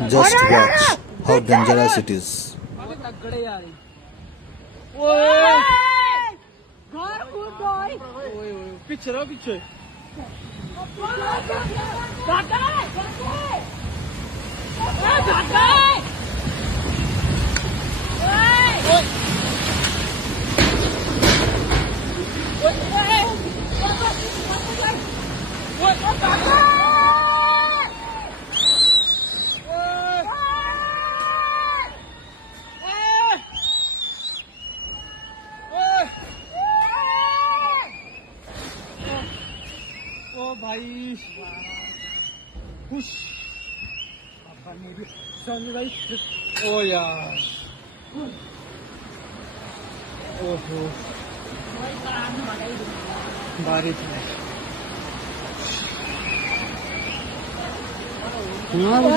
Just watch how dangerous it is. पीछे रहो पीछे भाई खुश भाई ओ यार ओहो बारिश है